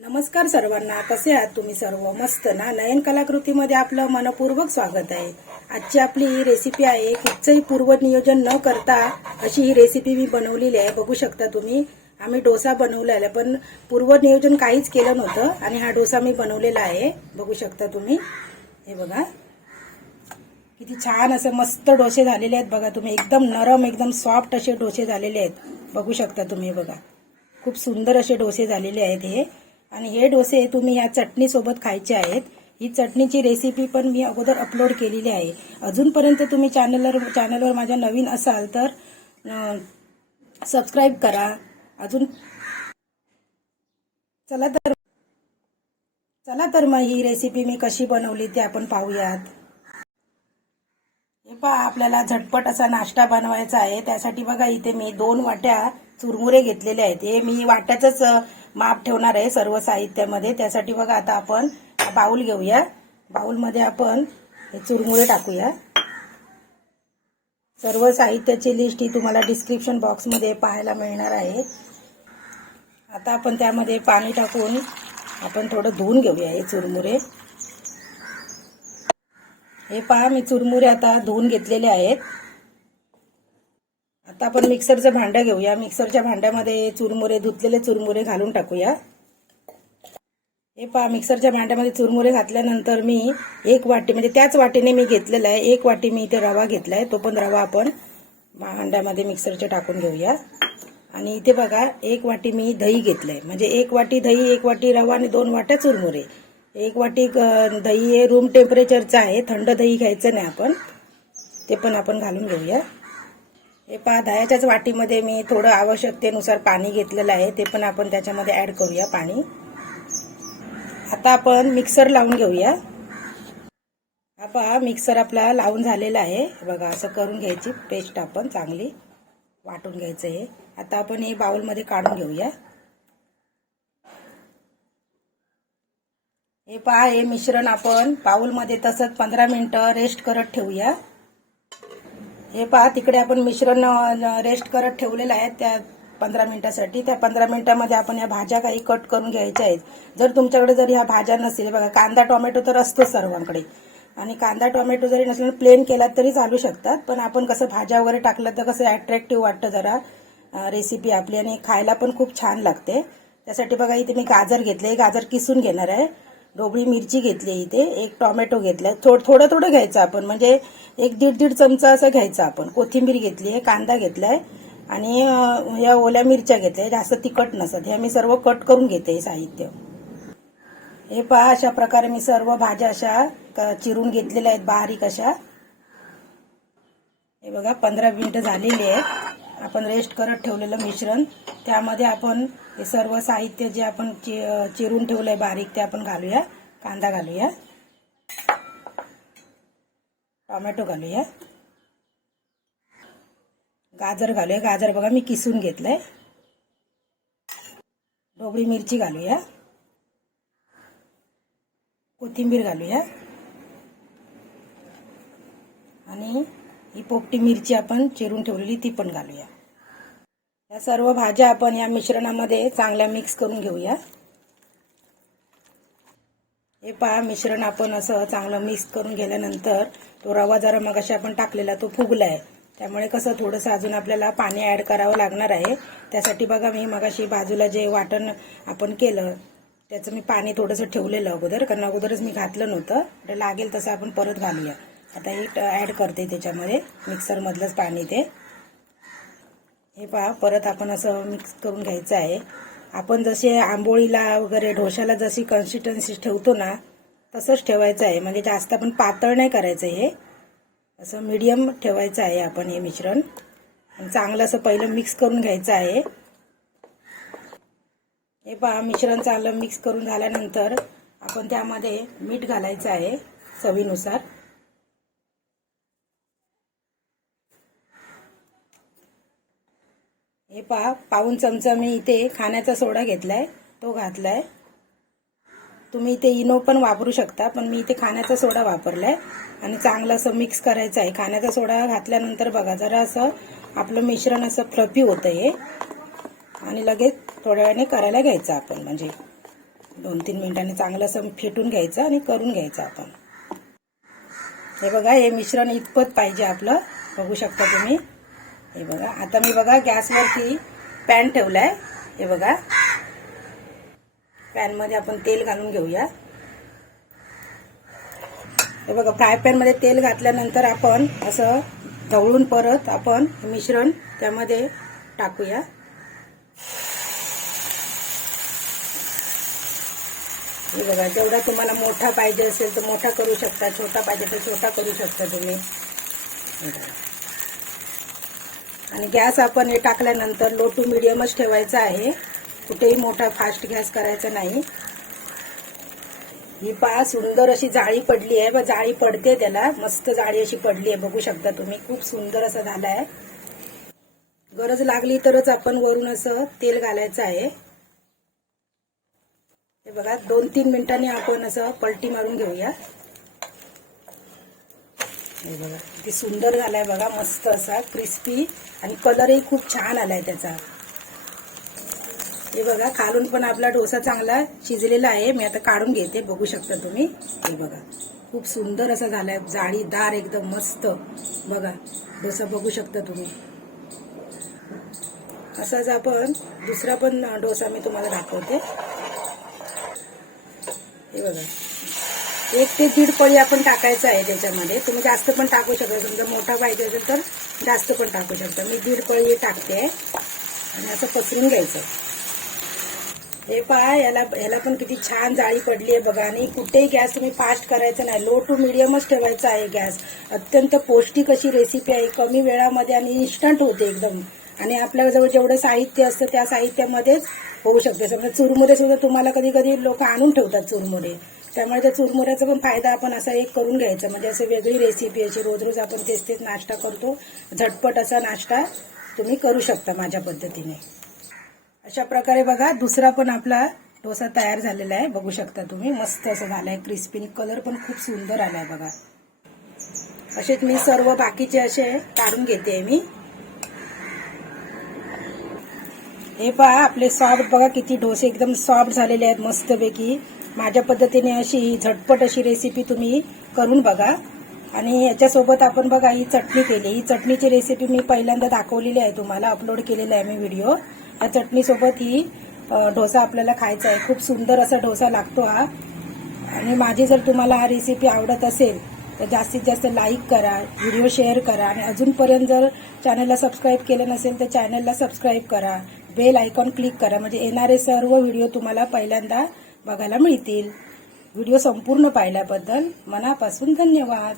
नमस्कार सर्वांना कसे आहात तुम्ही सर्व? मस्त ना? नयन कलाकृतीमध्ये आपलं मनपूर्वक स्वागत आहे. आजची आपली ही रेसिपी आहे कुठचंही पूर्वनियोजन न करता अशी ही रेसिपी मी बनवलेली आहे. बघू शकता तुम्ही आम्ही डोसा बनवलेला आहे पण पूर्वनियोजन काहीच केलं नव्हतं आणि हा डोसा मी बनवलेला आहे. बघू शकता तुम्ही. हे बघा. किती छान असं मस्त डोसे झालेले आहेत बघा तुम्ही. एकदम नरम एकदम सॉफ्ट असे डोसे झालेले आहेत. बघू शकता तुम्ही बघा. खूप सुंदर असे डोसे झालेले आहेत हे. आणि हे डोसे तुम्ही या चटणीसोबत खायचे आहेत. ही चटणीची रेसिपी पण मी अगोदर अपलोड केलेली आहे. अजूनपर्यंत तुम्ही चॅनलवर चॅनलवर माझ्या नवीन असाल तर सबस्क्राईब करा. अजून चला तर चला तर मग ही रेसिपी मी कशी बनवली ते आपण पाहूयात. हे आपल्याला झटपट असा नाश्ता बनवायचा आहे. त्यासाठी बघा इथे मी दोन वाट्या चुरमुरे घेतलेले आहेत. हे मी वाट्याचंच माप ठेवणार आहे सर्व साहित्यामध्ये. त्यासाठी बघा आता आपण बाऊल घेऊया. बाऊलमध्ये आपण हे चुरमुरे टाकूया. सर्व साहित्याची लिस्ट ही तुम्हाला डिस्क्रिप्शन बॉक्समध्ये पाहायला मिळणार आहे. आता आपण त्यामध्ये पाणी टाकून आपण थोडं धुवून घेऊया हे चुरमुरे. हे पहा मी चुरमुरे आता धुवून घेतलेले आहेत. आता आपण मिक्सरचं भांडं घेऊया. मिक्सरच्या भांड्यामध्ये चुरमुरे धुतलेले चुरमुरे घालून टाकूया. हे पहा मिक्सरच्या भांड्यामध्ये चुरमुरे घातल्यानंतर मी एक वाटी म्हणजे त्याच वाटीने मी घेतलेला आहे. एक वाटी मी इथे रवा घेतलाय. तो पण रवा आपण भांड्यामध्ये मिक्सरच्या टाकून घेऊया. आणि इथे बघा एक वाटी मी दही घेतलंय. म्हणजे एक वाटी दही एक वाटी रवा आणि दोन वाट्या चुरमुरे. एक वाटी दही हे रूम टेम्परेचरचं आहे. थंड दही घ्यायचं नाही आपण. ते पण आपण घालून घेऊया. हे पहा दह्याच्याच वाटीमध्ये मी थोडं आवश्यकतेनुसार पाणी घेतलेलं आहे. ते पण आपण त्याच्यामध्ये ॲड करूया पाणी. आता आपण मिक्सर लावून घेऊया. हा पहा मिक्सर आपला लावून झालेला आहे. बघा असं करून घ्यायची पेस्ट आपण चांगली वाटून घ्यायचं हे. आता आपण हे बाउलमध्ये काढून घेऊया. हे पहा हे मिश्रण आपण पाऊलमध्ये तसंच पंधरा मिनटं रेस्ट करत ठेवूया. हे पहा तिकडे आपण मिश्रण रेस्ट करत ठेवलेलं आहे त्या पंधरा मिनिटासाठी. त्या पंधरा मिनिटामध्ये आपण या भाज्या काही कट करून घ्यायच्या आहेत. जर तुमच्याकडे जर ह्या भाज्या नसेल बघा कांदा टोमॅटो तर असतो सर्वांकडे. आणि कांदा टोमॅटो जरी नसेल प्लेन केलात तरी चालू शकतात. पण आपण कसं भाज्या वगैरे टाकलं तर कसं अट्रॅक्टिव्ह वाटतं जरा रेसिपी आपली. आणि खायला पण खूप छान लागते. त्यासाठी बघा इथे मी गाजर घेतले गाजर किसून घेणार आहे. ढोबळी मिरची घेतली इथे एक टोमॅटो घेतलाय थोडं थोडं थोडं घ्यायचं आपण म्हणजे एक दीड दीड चमचा असं घ्यायचं आपण. कोथिंबीर घेतली आहे कांदा घेतलाय आणि या ओल्या मिरच्या घेतल्या जास्त तिखट नसत. हे मी सर्व कट करून घेते हे साहित्य. हे पहा अशा प्रकारे मी सर्व भाज्या अशा चिरून घेतलेल्या आहेत बारीक अशा. हे बघा पंधरा मिनिटं झालेली आहेत. आपण रेस्ट करत ठेवलेलं मिश्रण. त्यामध्ये आपण हे सर्व साहित्य जे आपण चि- चिरून ठेवलंय बारीक ते आपण घालूया. कांदा घालूया. टोमॅटो घालूया. गाजर घालूया. गाजर बघा मी किसून घेतलंय. ढोबळी मिरची घालूया. कोथिंबीर घालूया. आणि ही पोपटी मिरची आपण चिरून ठेवलेली ती पण घालूया. या सर्व भाज्या आपण या मिश्रणामध्ये चांगल्या मिक्स करून घेऊया. हे पहा मिश्रण आपण असं चांगलं मिक्स करून गेल्यानंतर तो रवा जरा मगाशी आपण टाकलेला तो फुगलाय. त्यामुळे कसं थोडंसं अजून आपल्याला पाणी ऍड करावं लागणार आहे. त्यासाठी बघा मी मगाशी बाजूला जे वाटण आपण केलं त्याचं मी पाणी थोडंसं ठेवलेलं अगोदर. कारण अगोदरच मी घातलं नव्हतं. लागेल तसं आपण परत घालूया. आता हे ॲड करते त्याच्यामध्ये मिक्सरमधलंच पाणी ते. हे पहा परत आपण असं मिक्स करून घ्यायचं आहे. आपण जसे आंबोळीला वगैरे ढोशाला जशी कन्सिस्टन्सी ठेवतो ना तसंच ठेवायचं आहे. म्हणजे जास्त आपण पातळ नाही करायचं हे. असं मीडियम ठेवायचं आहे आपण हे मिश्रण. आणि चांगलं असं पहिलं मिक्स करून घ्यायचं आहे. हे पहा मिश्रण चांगलं मिक्स करून झाल्यानंतर आपण त्यामध्ये मीठ घालायचं आहे चवीनुसार. हे पहा पाऊन चमचा मी इथे खाण्याचा सोडा घेतलाय तो घातलाय. तुम्ही इथे इनो पण वापरू शकता पण मी इथे खाण्याचा सोडा वापरलाय. आणि चांगलं असं मिक्स करायचं आहे. खाण्याचा सोडा घातल्यानंतर बघा जरा असं आपलं मिश्रण असं फ्लफी होतं हे. आणि लगेच थोड्या वेळाने करायला घ्यायचं आपण म्हणजे दोन तीन मिनिटांनी चांगलं असं फेटून घ्यायचं आणि करून घ्यायचं आपण. हे बघा हे मिश्रण इतपत पाहिजे आपलं. बघू शकता तुम्ही. हे बघा. आता मी बघा गॅसवरती पॅन ठेवलाय. हे बघा. पॅनमध्ये आपण तेल घालून घेऊया. हे बघा फ्राय पॅनमध्ये तेल घातल्यानंतर आपण असं ढवळून परत आपण मिश्रण त्यामध्ये टाकूया. हे बघा जेवढा तुम्हाला मोठा पाहिजे असेल तर मोठा करू शकता छोटा पाहिजे तर छोटा करू शकता तुम्ही. आणि गॅस आपण हे टाकल्यानंतर लो टू मिडियमच ठेवायचा आहे. कुठेही मोठा फास्ट गॅस करायचा नाही. ही पहा सुंदर अशी जाळी पडली आहे. ब जाळी पडते त्याला. मस्त जाळी अशी पडली आहे. बघू शकता तुम्ही. खूप सुंदर असं झाला आहे. गरज लागली तरच आपण वरून असं तेल घालायचं आहे. हे बघा दोन तीन मिनिटांनी आपण असं पलटी मारून घेऊया. हे बघा. किती सुंदर झालाय बघा मस्त असा क्रिस्पी आणि कलरही खूप छान आलाय त्याचा. हे बघा खालून पण आपला डोसा चांगला शिजलेला आहे. मी आता काढून घेते बघू शकता तुम्ही. हे बघा खूप सुंदर असा झालाय जाळीदार एकदम मस्त. बघा डोसा बघू शकता तुम्ही. असाच आपण दुसरा पण डोसा मी तुम्हाला दाखवते. हे बघा. एक ते दीड पळी आपण टाकायचं आहे त्याच्यामध्ये. तुम्ही जास्त पण टाकू शकता. समजा मोठा पाहिजे असेल तर जास्त पण टाकू शकता. मी दीड पळी टाकते. आणि असं पसरून घ्यायचं. हे पहा याला याला पण किती छान जाळी पडली आहे बघा. आणि कुठेही गॅस तुम्ही फास्ट करायचं नाही. लो टू मिडियमच ठेवायचा आहे गॅस. अत्यंत पौष्टिक अशी रेसिपी आहे. कमी वेळामध्ये आणि इन्स्टंट होते एकदम. आणि आपल्याजवळ जेवढं साहित्य असतं त्या साहित्यामध्येच होऊ शकते. समजा चुरमुरे सुद्धा तुम्हाला कधी कधी लोक आणून ठेवतात चुरमुरे. त्यामुळे त्या चुरमुऱ्याचा पण फायदा आपण असा एक करून घ्यायचा. म्हणजे असं वेगळी रेसिपी अशी रोज रोज आपण तेच तेच नाश्ता करतो. झटपट असा नाश्ता तुम्ही करू शकता माझ्या पद्धतीने. अशा प्रकारे बघा दुसरा पण आपला डोसा तयार झालेला आहे. बघू शकता तुम्ही मस्त असं झालाय. क्रिस्पी कलर पण खूप सुंदर आलाय बघा. असेच मी सर्व बाकीचे असे काढून घेते मी. हे पहा आपले सॉफ्ट बघा किती डोसे एकदम सॉफ्ट झालेले आहेत मस्तपैकी. माझ्या पद्धतीने अशी झटपट अशी रेसिपी तुम्ही करून बघा. आणि याच्यासोबत आपण बघा ही चटणी केली. ही चटणीची रेसिपी मी पहिल्यांदा दाखवलेली आहे तुम्हाला. अपलोड केलेला आहे मी व्हिडिओ या चटणीसोबत ही डोसा आपल्याला खायचा आहे. खूप सुंदर असा डोसा लागतो हा. आणि माझी जर तुम्हाला हा रेसिपी आवडत असेल तर जास्तीत जास्त लाईक करा व्हिडिओ शेअर करा. आणि अजूनपर्यंत जर चॅनलला सबस्क्राईब केलं नसेल तर चॅनलला सबस्क्राईब करा. बेल आयकॉन क्लिक करा. म्हणजे येणारे सर्व व्हिडिओ तुम्हाला पहिल्यांदा बघायला मिळतील. व्हिडिओ संपूर्ण पाहिल्याबद्दल मनापासून धन्यवाद.